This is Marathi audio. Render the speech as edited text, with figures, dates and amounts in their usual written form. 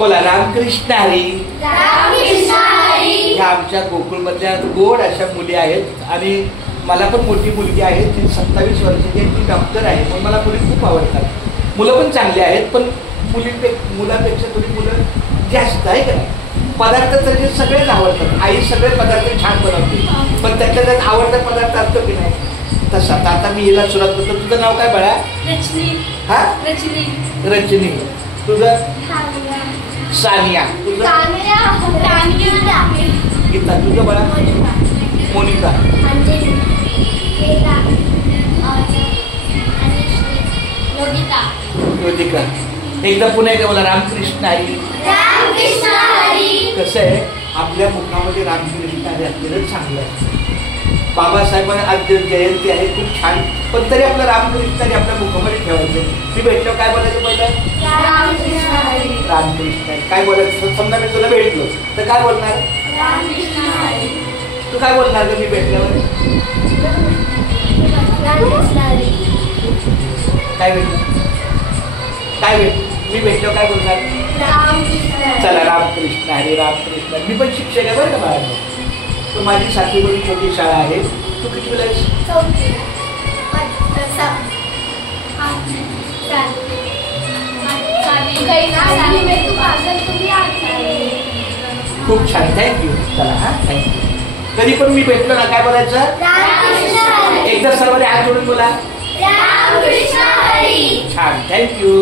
बोला रामकृष्ण हरी. रामकृष्ण हरी. ह्या आमच्या गोकुळमधल्या गोड अशा मुली आहेत आणि मला पण मोठी मुलगी आहे, ती 27 वर्षाची आहे, ती डॉक्टर आहे. पण मला मुली खूप आवडतात. मुलं पण चांगली आहेत, पण मुलांपेक्षा थोडी मुलं जास्त आहे का नाही. पदार्थ तर सगळेच आवडतात. आई सगळे पदार्थ छान बनवते, पण त्यातल्या त्यात आवडता पदार्थ असतो की नाही तसा. आता मी हिला सुरुवात करतो. तुझं नाव काय बाळा? रजनी. हा रजनी. रजनी. तुझं? सानिया. तुझं? गीता. तुझं बाळा? मोनिका. योगिका. एकदा पुन्हा एकदा मला रामकृष्ण हरी. रामकृष्ण हरी. कसं आहे, आपल्या मुखामध्ये रामकृष्ण हरी असलेलं चांगलं आहे. बाबासाहेबांना आज जयंती आहे, खूप छान. पण तरी आपलं रामकृष्ण हरी आपल्या मुखामध्ये ठेवायचं. मी भेटलो काय बोलायचं पहिलं? रामकृष्ण हरी. रामकृष्ण हरी. काय बोलायचं? समजा मी तुला भेटलो तर काय बोलणार? रामकृष्ण हरी. तू काय बोलणार ग मी भेटल्यावर? रामकृष्ण हरी. काय भेटलं? काय भेटलं? मी भेटलो काय बोलणार? रामकृष्ण हरी. चला रामकृष्ण हरी. रामकृष्ण हरी. मी पण शिक्षक आहे बरं का बाळा. तर माझी 7वी वरून छोटी शाळा आहे. तू कितवीला आहेस? 4थी. खूप छान. थँक्यू. चला हा थँक्यू. कधी पण मी भेटलो ना काय बोलायचं? रामकृष्ण हरी. एकदा सर्वांनी हात जोडून बोला. रामकृष्ण हरी. छान. थँक्यू.